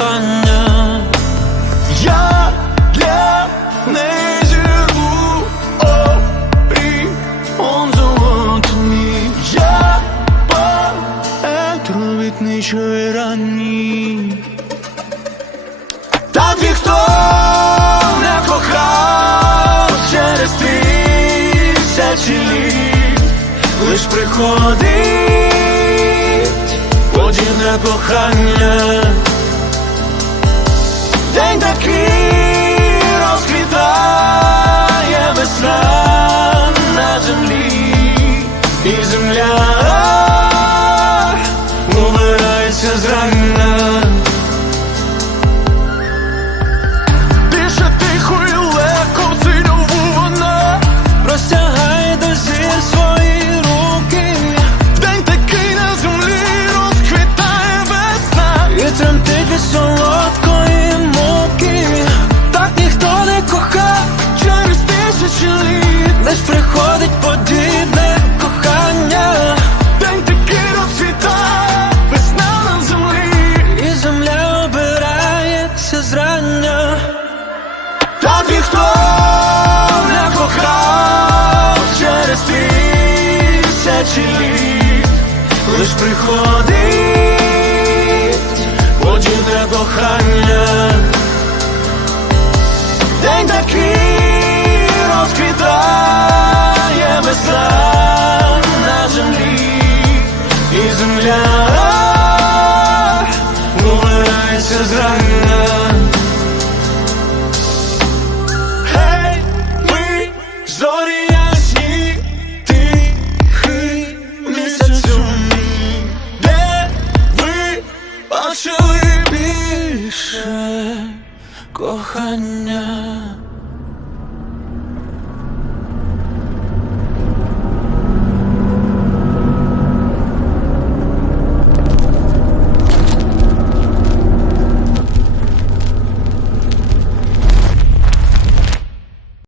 Кохання? Я для неї живу, он золото мій. Я поет робітничої ранні. Так ніхто не кохав через тисячі літ, лиш приходить подібне кохання. І земля. Умирається з Більше ніхто не кохав через тисячі літ, лиш приходить подібне кохання. День такий розквітає весна на землі, і земля умирається зрання. Sẽ có.